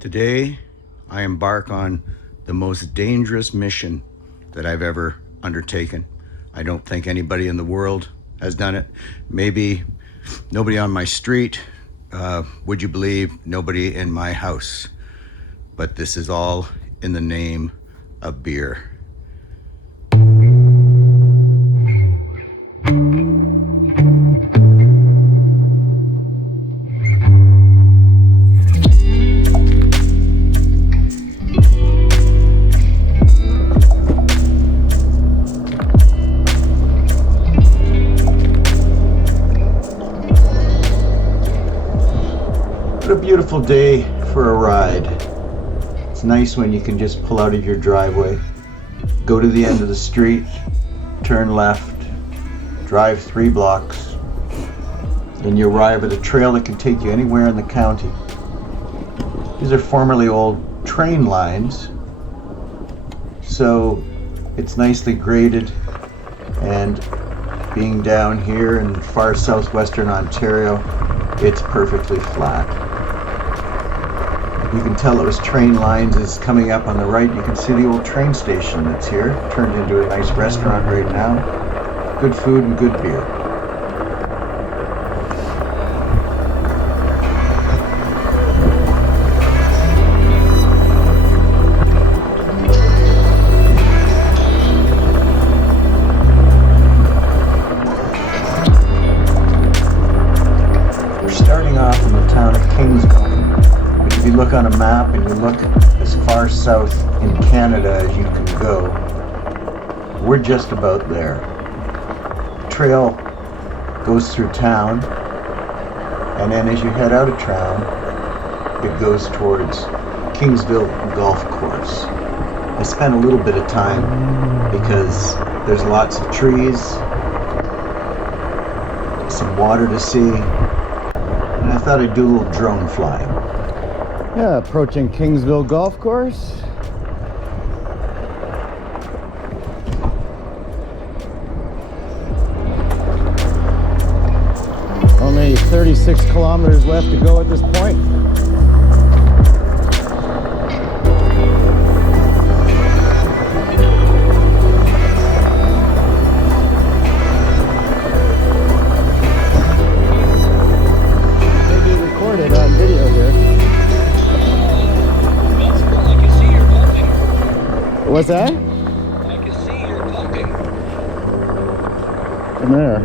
Today, I embark on the most dangerous mission that I've ever undertaken. I don't think anybody in the world has done it. Maybe nobody on my street. Would you believe nobody in my house? But this is all in the name of beer. What a beautiful day for a ride. It's nice when you can just pull out of your driveway, go to the end of the street, turn left, drive 3 blocks, and you arrive at a trail that can take you anywhere in the county. These are formerly old train lines, so it's nicely graded, and being down here in far southwestern Ontario, it's perfectly flat. You can tell those train lines is coming up on the right. You can see the old train station that's here, turned into a nice restaurant right now. Good food and good beer. We're starting off in the town of Kingsville. If you look on a map and you look as far south in Canada as you can go, we're just about there. The trail goes through town, and then as you head out of town, it goes towards Kingsville Golf Course. I spent a little bit of time because there's lots of trees, some water to see, and I thought I'd do a little drone flying. Yeah, approaching Kingsville Golf Course. Only 36 kilometers left to go at this point. Maybe recorded on video here. What's that? I can see you're talking. And there.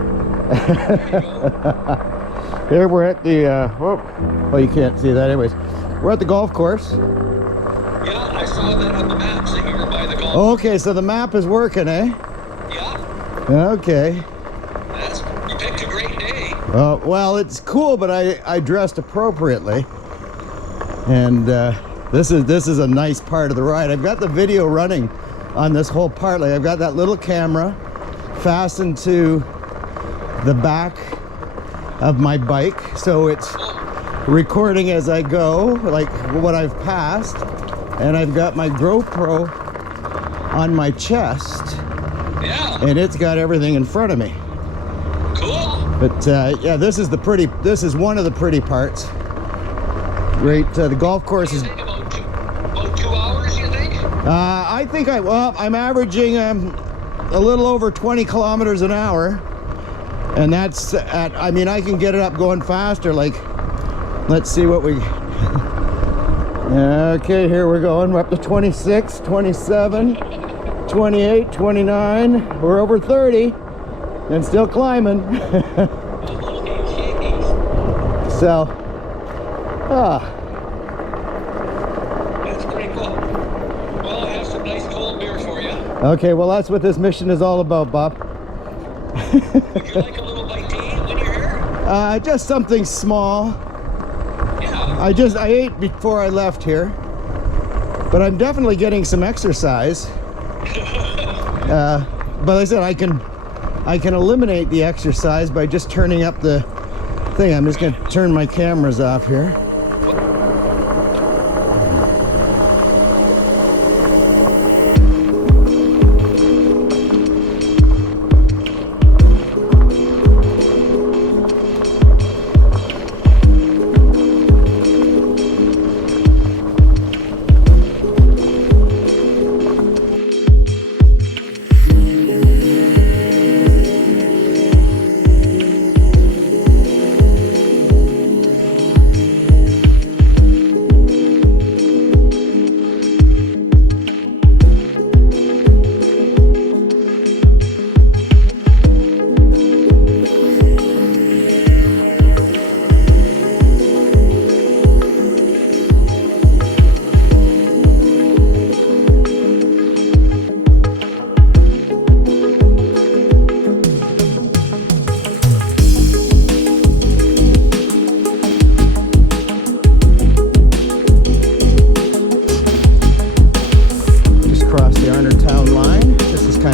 Here we're at the, well, you can't see that anyways. We're at the golf course. Yeah, I saw that on the map, so you were by the golf. Okay, so the map is working, eh? Yeah. Okay. You picked a great day. Well, it's cool, but I dressed appropriately. And, this is a nice part of the ride. I've got the video running on this whole part. Like I've got that little camera fastened to the back of my bike, so it's recording as I go, like what I've passed, and I've got my GoPro on my chest. Yeah. And it's got everything in front of me. Cool. But Yeah, this is one of the pretty parts. Great. The golf course is. About 2 hours, you think? I think I'm averaging a little over 20 kilometers an hour, and that's at, I mean, I can get it up going faster. Like, let's see what we. Okay, here we're going. We're up to 26, 27, 28, 29. We're over 30, and still climbing. So, That's pretty cool. Well, I have some nice cold beer for you. Okay, well, that's what this mission is all about, Bob. Would you like a little bite to eat when you're here? Just something small. Yeah. I ate before I left here, but I'm definitely getting some exercise. But like I said, I can eliminate the exercise by just turning up the thing. I'm just gonna turn my cameras off here.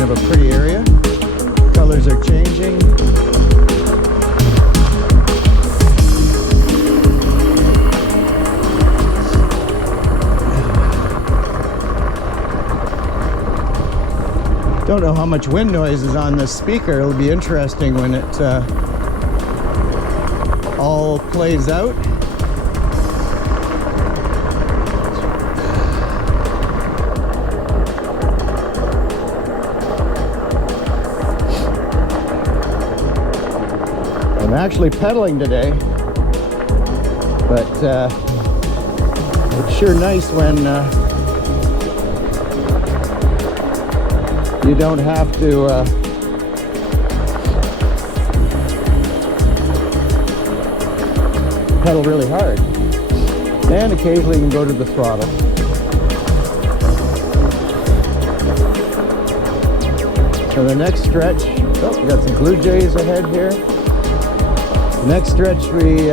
kind of a pretty area. Colors are changing. Don't know how much wind noise is on this speaker. It'll be interesting when it all plays out. I'm actually pedaling today, but it's sure nice when you don't have to pedal really hard, and occasionally you can go to the throttle. So the next stretch, oh, we got some blue jays ahead here. Next stretch, we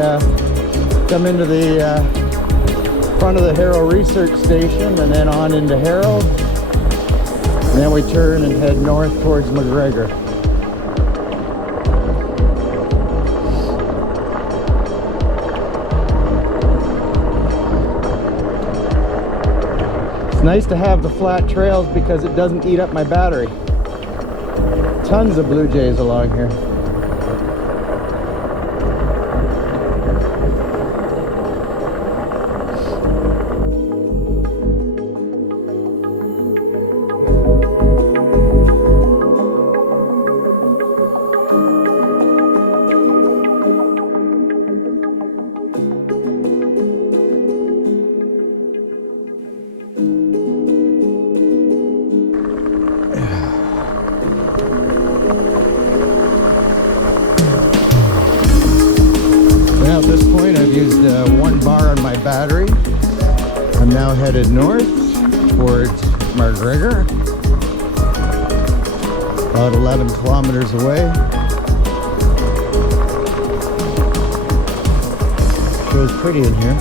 come into the front of the Harrow Research Station and then on into Harrow. And then we turn and head north towards McGregor. It's nice to have the flat trails because it doesn't eat up my battery. Tons of blue jays along here. At this point, I've used 1 bar on my battery. I'm now headed north towards McGregor, about 11 kilometers away. Sure is pretty in here.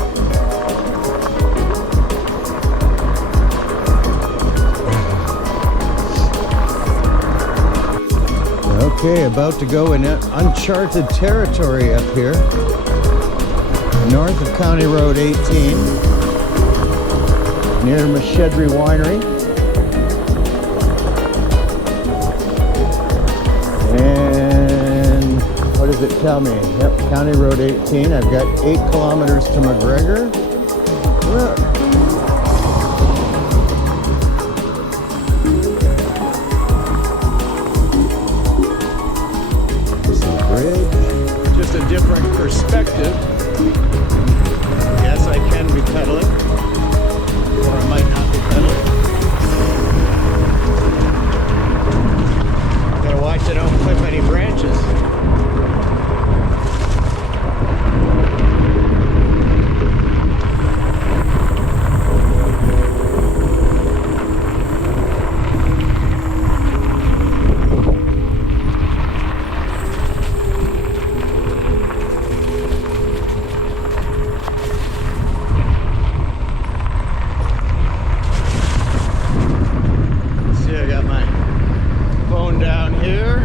Okay, about to go in uncharted territory up here. North of County Road 18, near Mashedry Winery. And what does it tell me? Yep, County Road 18. I've got 8 kilometers to McGregor. This is a bridge. Just a different perspective. Yes, I can be pedaling, or I might not be pedaling. Gotta watch I don't clip any branches. Down here.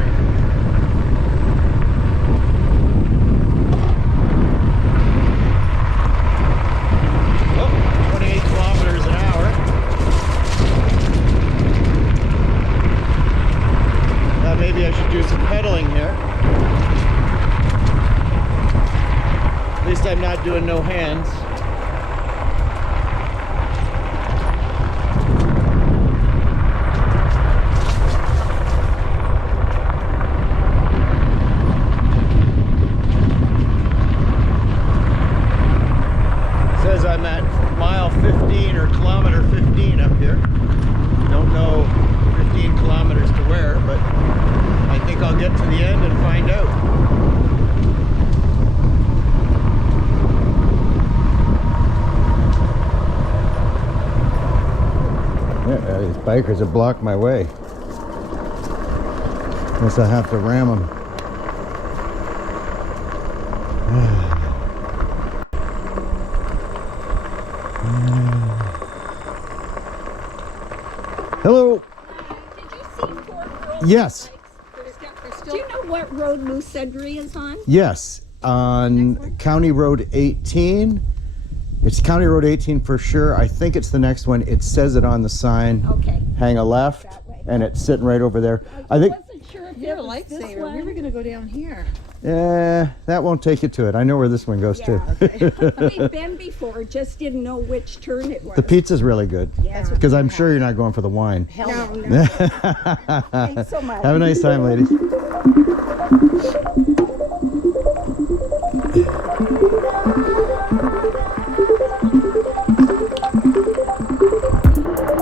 Oh, 28 kilometers an hour. Maybe I should do some pedaling here. At least I'm not doing no hands. I'm at mile 15 or kilometer 15 up here. Don't know 15 kilometers to where, but I think I'll get to the end and find out. Yeah, these bikers have blocked my way. Guess I have to ram them. Did Hello. you see 4 Yes, Do you know what road Moosedry is on? yes, on County Road 18. It's County Road 18 for sure. I think it's the next one. It says it on the sign. Okay. Hang a left, That way. and it's sitting right over there. I think, wasn't sure if You're it a was this lifesaver. one. We were going to go down here. that won't take you to it. I know where this one goes Yeah, to. We've been before, just didn't know which turn it was. The pizza's really good. Yeah. Because I'm sure you're not going for the wine. No, no. Thanks so much. Have a nice time, ladies.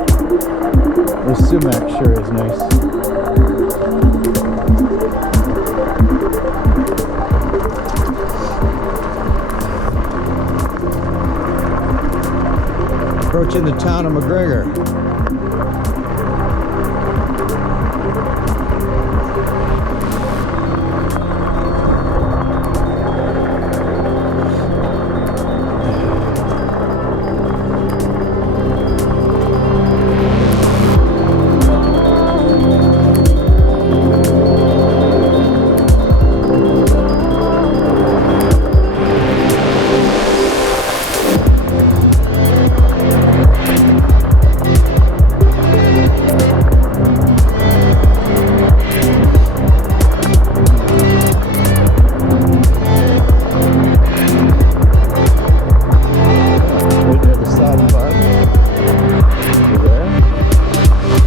The sumac sure is nice. Approaching the town of McGregor. Right near the sod farm. Over there.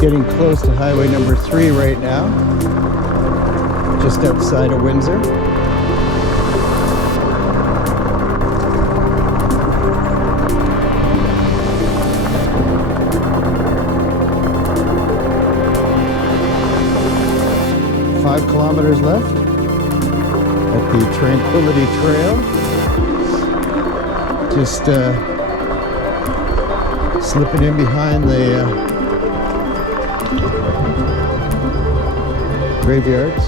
Getting close to highway number 3 right now. Just outside of Windsor. Five kilometers left at the Tranquility Trail. Just slipping in behind the graveyards.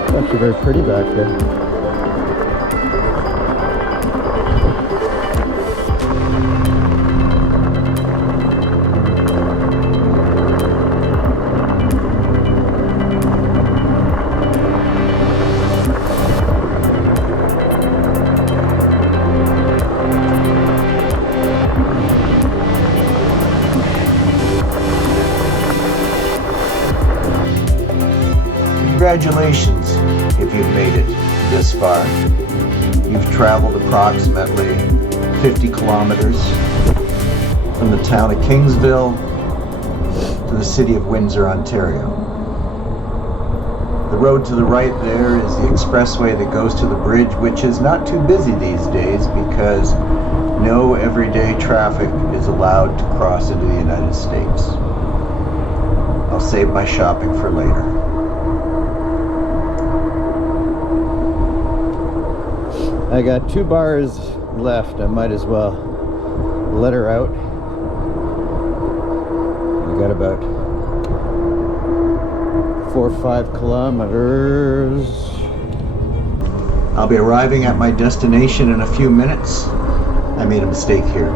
It's actually very pretty back there. Congratulations if you've made it this far. You've traveled approximately 50 kilometers from the town of Kingsville to the city of Windsor, Ontario. The road to the right there is the expressway that goes to the bridge, which is not too busy these days because no everyday traffic is allowed to cross into the United States. I'll save my shopping for later. I got 2 bars left. I might as well let her out. I got about 4 or 5 kilometers. I'll be arriving at my destination in a few minutes. I made a mistake here.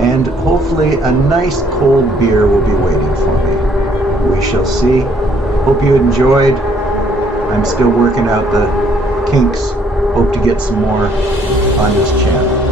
And hopefully a nice cold beer will be waiting for me. We shall see. Hope you enjoyed. I'm still working out the kinks. Hope to get some more on this channel.